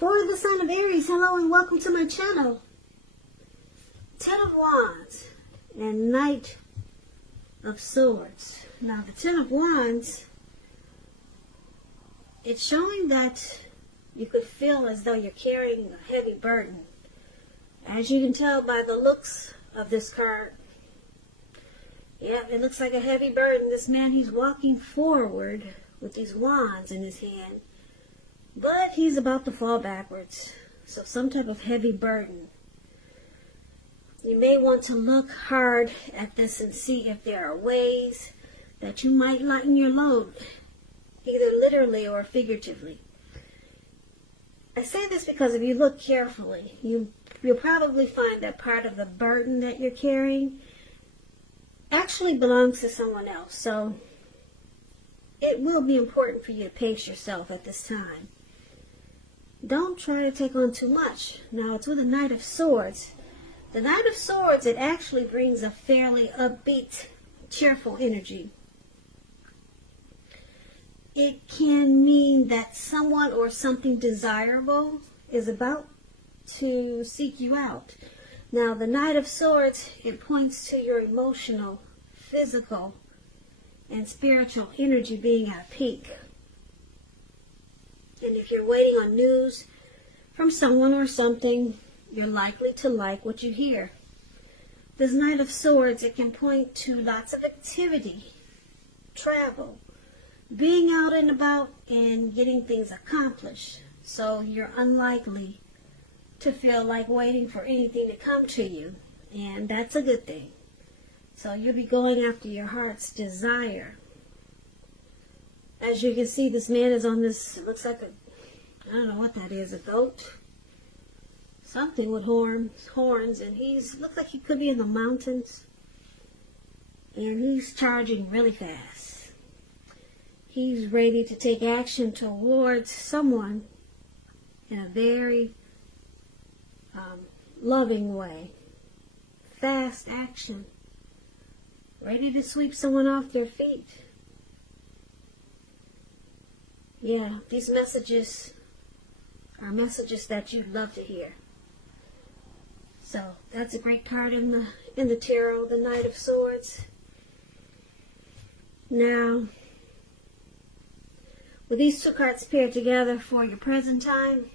For the sign of Aries, hello and welcome to my channel. Ten of Wands and Knight of Swords. Now the Ten of Wands, it's showing that you could feel as though you're carrying a heavy burden. As you can tell by the looks of this card, yeah, it looks like a heavy burden. This man, he's walking forward with these wands in his hand, but he's about to fall backwards. So some type of heavy burden. You may want to look hard at this and see if there are ways that you might lighten your load, either literally or figuratively. I say this because if you look carefully, you'll probably find that part of the burden that you're carrying actually belongs to someone else. So it will be important for you to pace yourself at this time. Don't try to take on too much. Now, it's with a Knight of Swords. The Knight of Swords, it actually brings a fairly upbeat, cheerful energy. It can mean that someone or something desirable is about to seek you out. Now, the Knight of Swords, it points to your emotional, physical, and spiritual energy being at a peak. And if you're waiting on news from someone or something, you're likely to like what you hear. This Knight of Swords, it can point to lots of activity, travel, being out and about and getting things accomplished. So you're unlikely to feel like waiting for anything to come to you. And that's a good thing. So you'll be going after your heart's desire. As you can see, this man is on this, it looks like I don't know what that is, a goat? Something with horns, and looks like he could be in the mountains. And he's charging really fast. He's ready to take action towards someone in a very loving way. Fast action. Ready to sweep someone off their feet. Yeah, these messages are messages that you'd love to hear. So that's a great card in the tarot, the Knight of Swords. Now, with these two cards paired together for your present time,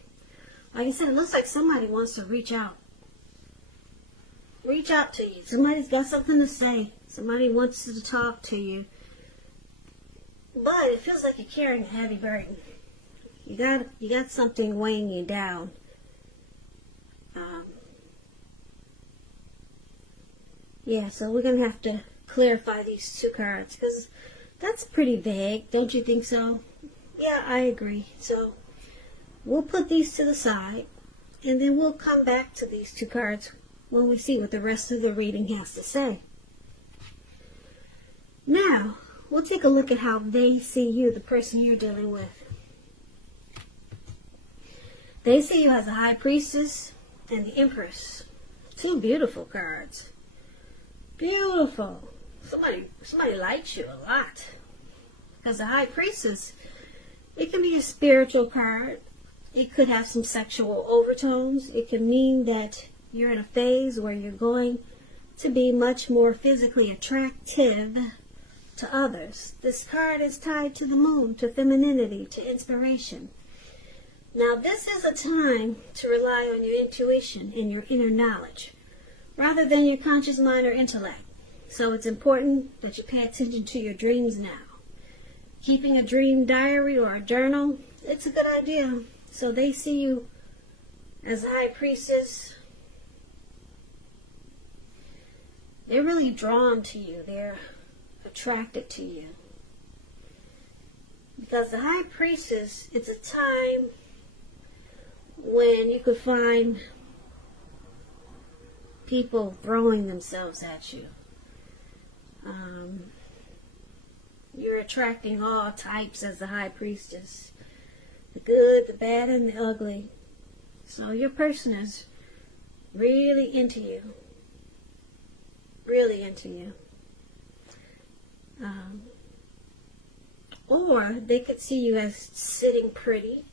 like I said, it looks like somebody wants to reach out. Reach out to you. Somebody's got something to say. Somebody wants to talk to you. But it feels like you're carrying a heavy burden. You got something weighing you down. Yeah, so we're going to have to clarify these two cards because that's pretty vague. Don't you think so? Yeah, I agree. So we'll put these to the side and then we'll come back to these two cards when we see what the rest of the reading has to say. Now, we'll take a look at how they see you, the person you're dealing with. They see you as a High Priestess and the Empress. Two beautiful cards. Beautiful. Somebody likes you a lot. Because the High Priestess, it can be a spiritual card. It could have some sexual overtones. It can mean that you're in a phase where you're going to be much more physically attractive to others. This card is tied to the moon, to femininity, to inspiration. Now, this is a time to rely on your intuition and your inner knowledge, rather than your conscious mind or intellect. So it's important that you pay attention to your dreams now. Keeping a dream diary or a journal, it's a good idea. So they see you as a High Priestess. They're really drawn to you. They're attracted to you. Because the High Priestess, it's a time when you could find people throwing themselves at you. You're attracting all types as the High Priestess. The good, the bad, and the ugly. So your person is really into you. Really into you. Or they could see you as sitting pretty,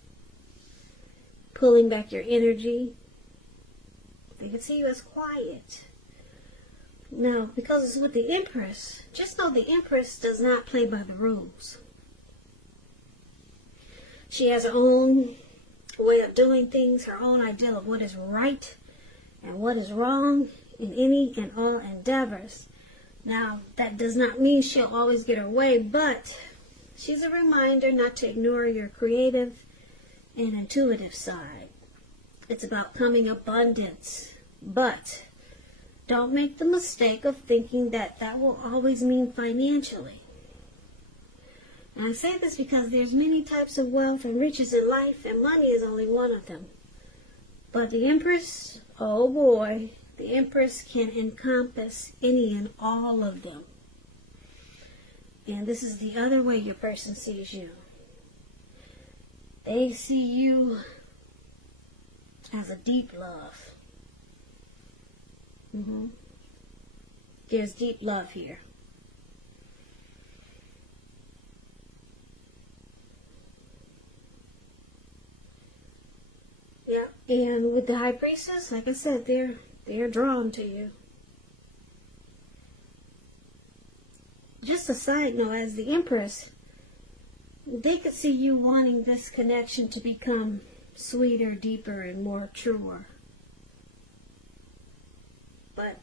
pulling back your energy. They can see you as quiet. Now, because it's with the Empress, just know the Empress does not play by the rules. She has her own way of doing things, her own ideal of what is right and what is wrong in any and all endeavors. Now, that does not mean she'll always get her way, but she's a reminder not to ignore your creative and intuitive side. It's about coming abundance, but don't make the mistake of thinking that that will always mean financially. And I say this because there's many types of wealth and riches in life, and money is only one of them. But the Empress, oh boy, the Empress can encompass any and all of them. And this is the other way your person sees you. They see you as a deep love. There's deep love here. Yeah, and with the High Priestess, like I said, they're drawn to you. Just a side note, as the Empress, they could see you wanting this connection to become sweeter, deeper, and more truer. But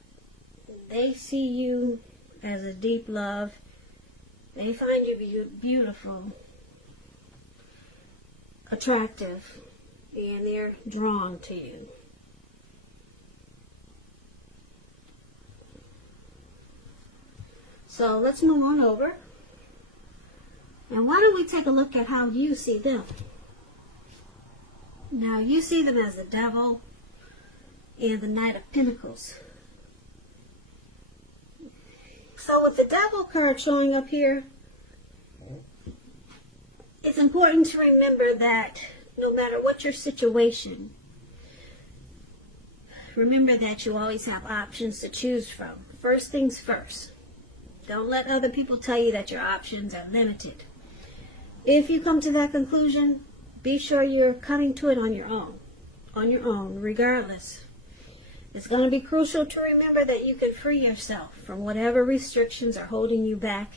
they see you as a deep love. They find you beautiful, attractive, and they're drawn to you. So let's move on over. And why don't we take a look at how you see them? Now, you see them as the Devil and the Knight of Pentacles. So with the Devil card showing up here, it's important to remember that no matter what your situation, remember that you always have options to choose from. First things first. Don't let other people tell you that your options are limited. If you come to that conclusion, be sure you're coming to it on your own, regardless. It's going to be crucial to remember that you can free yourself from whatever restrictions are holding you back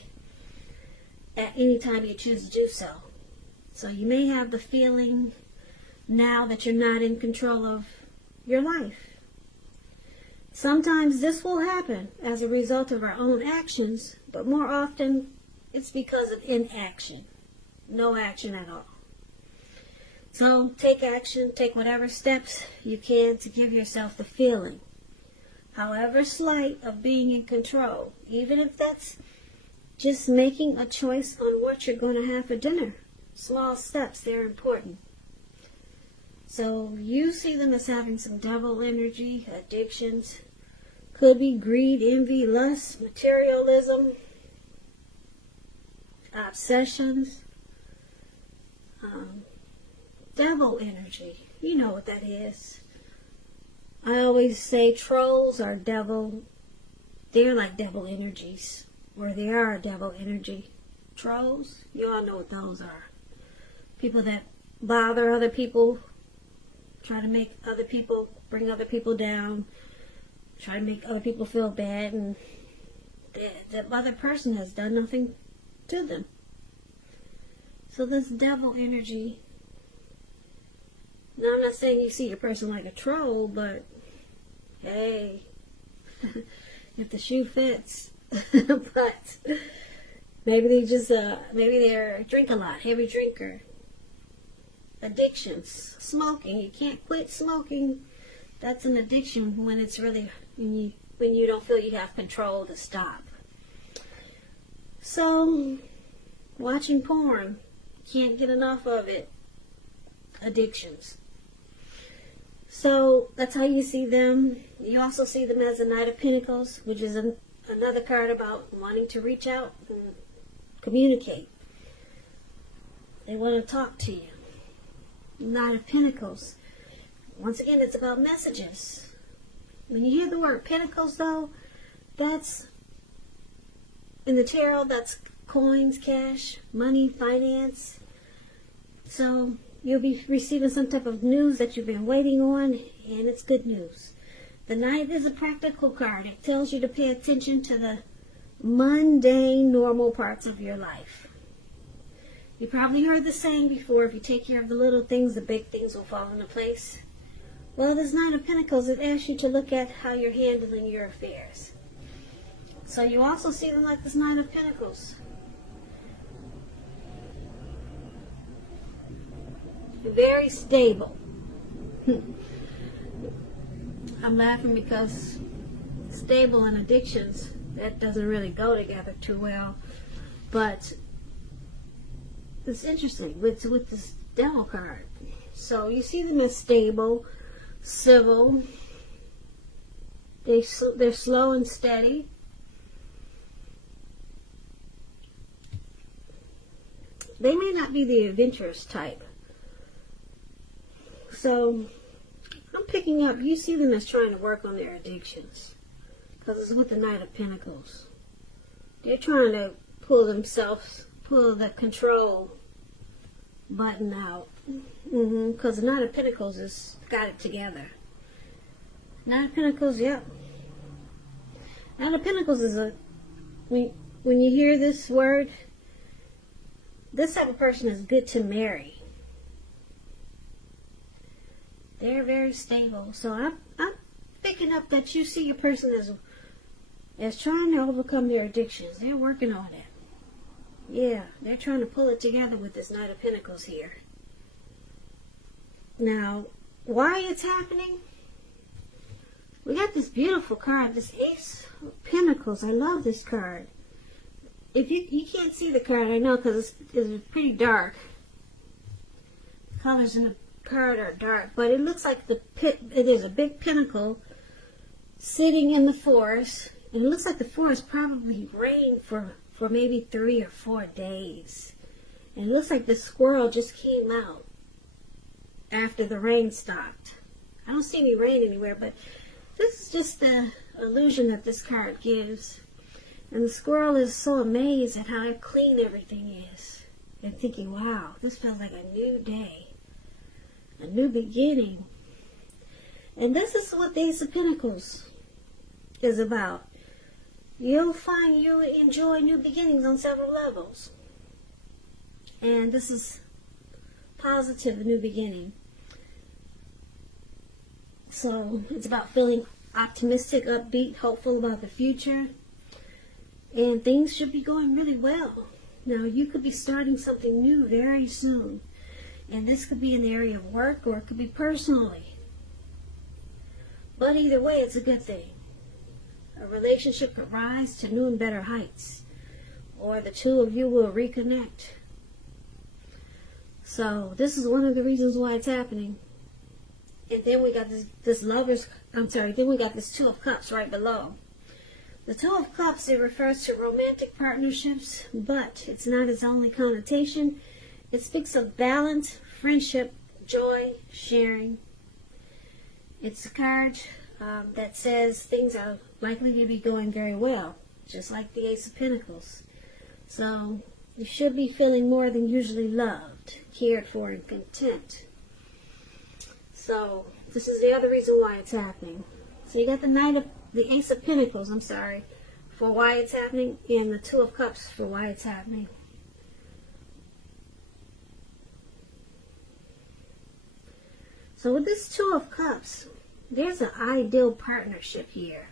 at any time you choose to do so. So you may have the feeling now that you're not in control of your life. Sometimes this will happen as a result of our own actions, but more often it's because of inaction. No action at all. So take action, take whatever steps you can to give yourself the feeling, however slight, of being in control, even if that's just making a choice on what you're going to have for dinner. Small steps, they're important. So you see them as having some devil energy, addictions, could be greed, envy, lust, materialism, obsessions, devil energy. You know what that is. I always say trolls are devil. They're like devil energies, or they are a devil energy. Trolls, you all know what those are. People that bother other people, try to make other people, bring other people down, try to make other people feel bad, and the other person has done nothing to them. So this devil energy, now I'm not saying you see your person like a troll, but hey, if the shoe fits. But maybe they just, maybe they're drink a lot, heavy drinker. Addictions, smoking. You can't quit smoking. That's an addiction when it's really, when you don't feel you have control to stop. So, watching porn, can't get enough of it. Addictions. So that's how you see them. You also see them as a Knight of Pentacles, which is another card about wanting to reach out and communicate. They want to talk to you. Knight of Pentacles. Once again, it's about messages. When you hear the word Pentacles, though, that's in the tarot, that's coins, cash, money, finance. So You'll be receiving some type of news that you've been waiting on, and it's good news. The Knight is a practical card. It tells you to pay attention to the mundane, normal parts of your life. You probably heard the saying before, if you take care of the little things, the big things will fall into place. Well, this Knight of Pentacles, it asks you to look at how you're handling your affairs. So you also see them like this Knight of Pentacles. Very stable. I'm laughing because stable and addictions, that doesn't really go together too well. But it's interesting with this Devil card. So you see them as stable, civil. They're slow and steady. They may not be the adventurous type. So I'm picking up, you see them as trying to work on their addictions. Because it's with the Knight of Pentacles. They're trying to pull the control button out. Because the Knight of Pentacles has got it together. Knight of Pentacles, yep. Knight of Pentacles is when you hear this word, this type of person is good to marry. They're very stable. So I'm picking up that you see your person as trying to overcome their addictions. They're working on it. Yeah, they're trying to pull it together with this Knight of Pentacles here. Now, why it's happening? We got this beautiful card, this Ace of Pentacles. I love this card. If you can't see the card, I know, because it's pretty dark. The colors in the card are dark, but it looks like it is a big pentacle sitting in the forest, and it looks like the forest probably rained for maybe 3 or 4 days, and it looks like the squirrel just came out after the rain stopped. I don't see any rain anywhere, but this is just the illusion that this card gives. And the squirrel is so amazed at how clean everything is, and thinking, wow, this feels like a new day. A new beginning. And this is what the Ace of Pentacles is about. You'll find you enjoy new beginnings on several levels. And this is positive new beginning. So it's about feeling optimistic, upbeat, hopeful about the future. And things should be going really well. Now you could be starting something new very soon. And this could be in the area of work, or it could be personally. But either way, it's a good thing. A relationship could rise to new and better heights. Or the two of you will reconnect. So this is one of the reasons why it's happening. And then we got then we got this Two of Cups right below. The Two of Cups, it refers to romantic partnerships, but it's not its only connotation. It speaks of balance, friendship, joy, sharing. It's a card that says things are likely to be going very well, just like the Ace of Pentacles. So you should be feeling more than usually loved, cared for, and content. So this is the other reason why it's happening. So you got the Ace of Pentacles, for why it's happening, and the Two of Cups for why it's happening. So with this Two of Cups, there's an ideal partnership here.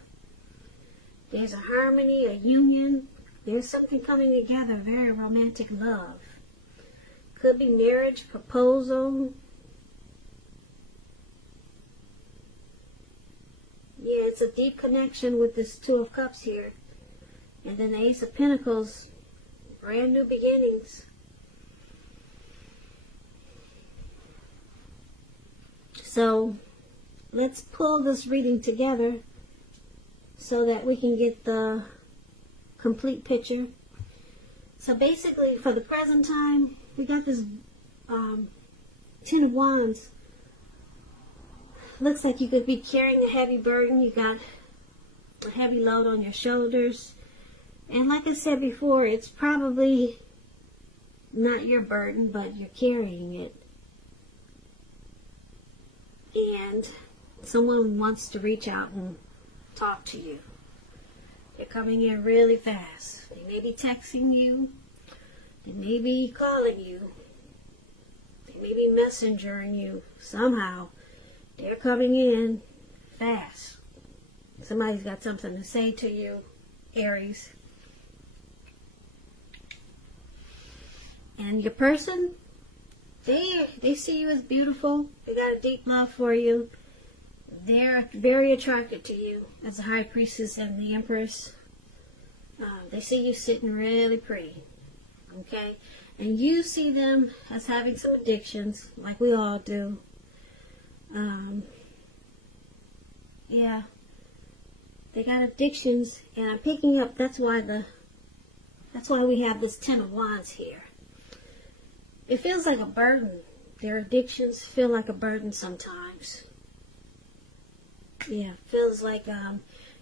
There's a harmony, a union. There's something coming together, very romantic love. Could be marriage, proposal. Yeah, it's a deep connection with this Two of Cups here. And then the Ace of Pentacles, brand new beginnings. So let's pull this reading together so that we can get the complete picture. So basically, for the present time, we got this Ten of Wands. Looks like you could be carrying a heavy burden. You got a heavy load on your shoulders. And like I said before, it's probably not your burden, but you're carrying it. and someone wants to reach out and talk to you. They're coming in really fast. They may be texting you. They may be calling you. They may be messengering you somehow. They're coming in fast. Somebody's got something to say to you, Aries. And your person, they see you as beautiful. They got a deep love for you. They're very attracted to you as the high priestess and the empress. They see you sitting really pretty. Okay? And you see them as having some addictions, like we all do. Yeah. They got addictions, and I'm picking up, that's why we have this Ten of Wands here. It feels like a burden. Their addictions feel like a burden sometimes. Yeah, feels like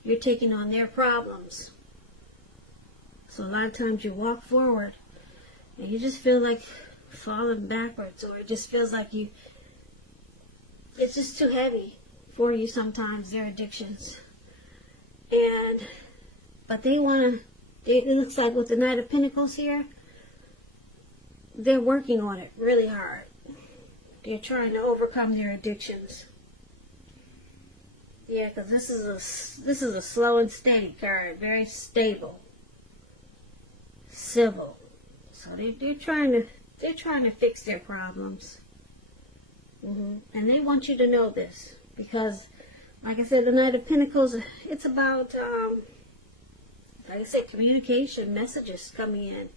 you're taking on their problems. So a lot of times you walk forward and you just feel like falling backwards, or it just feels like it's just too heavy for you sometimes, their addictions. But they want to, it looks like with the Knight of Pentacles here, they're working on it really hard. They're trying to overcome their addictions. Yeah, because this is a slow and steady card, very stable, civil. So they're trying to fix their problems, and they want you to know this because, like I said, the Knight of Pentacles, it's about, like I said, communication, messages coming in.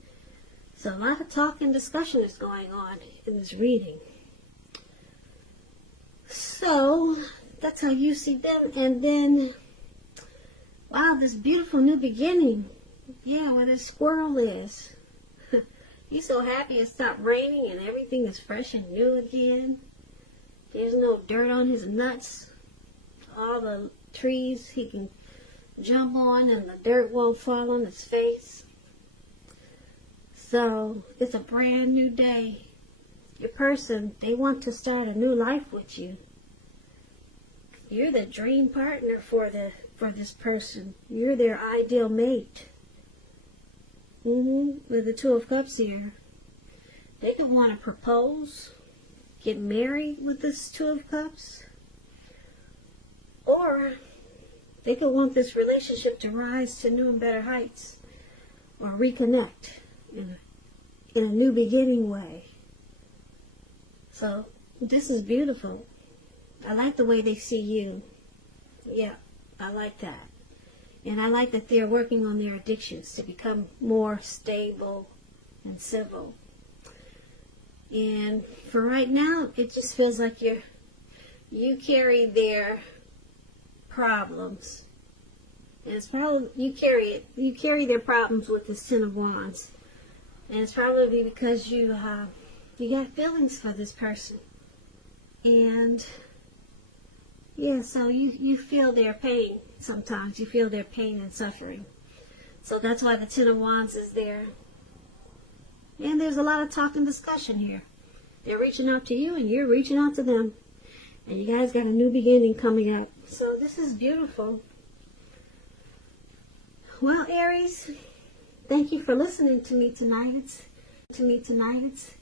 So a lot of talk and discussion is going on in this reading. So that's how you see them. And then, wow, this beautiful new beginning. Yeah, where this squirrel is. He's so happy it stopped raining and everything is fresh and new again. There's no dirt on his nuts. All the trees he can jump on and the dirt won't fall on his face. So it's a brand new day. Your person, they want to start a new life with you. You're the dream partner for this person. You're their ideal mate. With the Two of Cups here. They could want to propose, get married with this Two of Cups. Or they could want this relationship to rise to new and better heights. Or reconnect in a new beginning way. So this is beautiful. I like the way they see you. Yeah, I like that. And I like that they're working on their addictions to become more stable and civil. And for right now, it just feels like you carry their problems. And it's probably, you carry their problems with this Ten of Wands. And it's probably because you got feelings for this person. And yeah, so you feel their pain sometimes. You feel their pain and suffering. So that's why the Ten of Wands is there. And there's a lot of talk and discussion here. They're reaching out to you and you're reaching out to them. And you guys got a new beginning coming up. So this is beautiful. Well, Aries, thank you for listening to me tonight. To me tonight.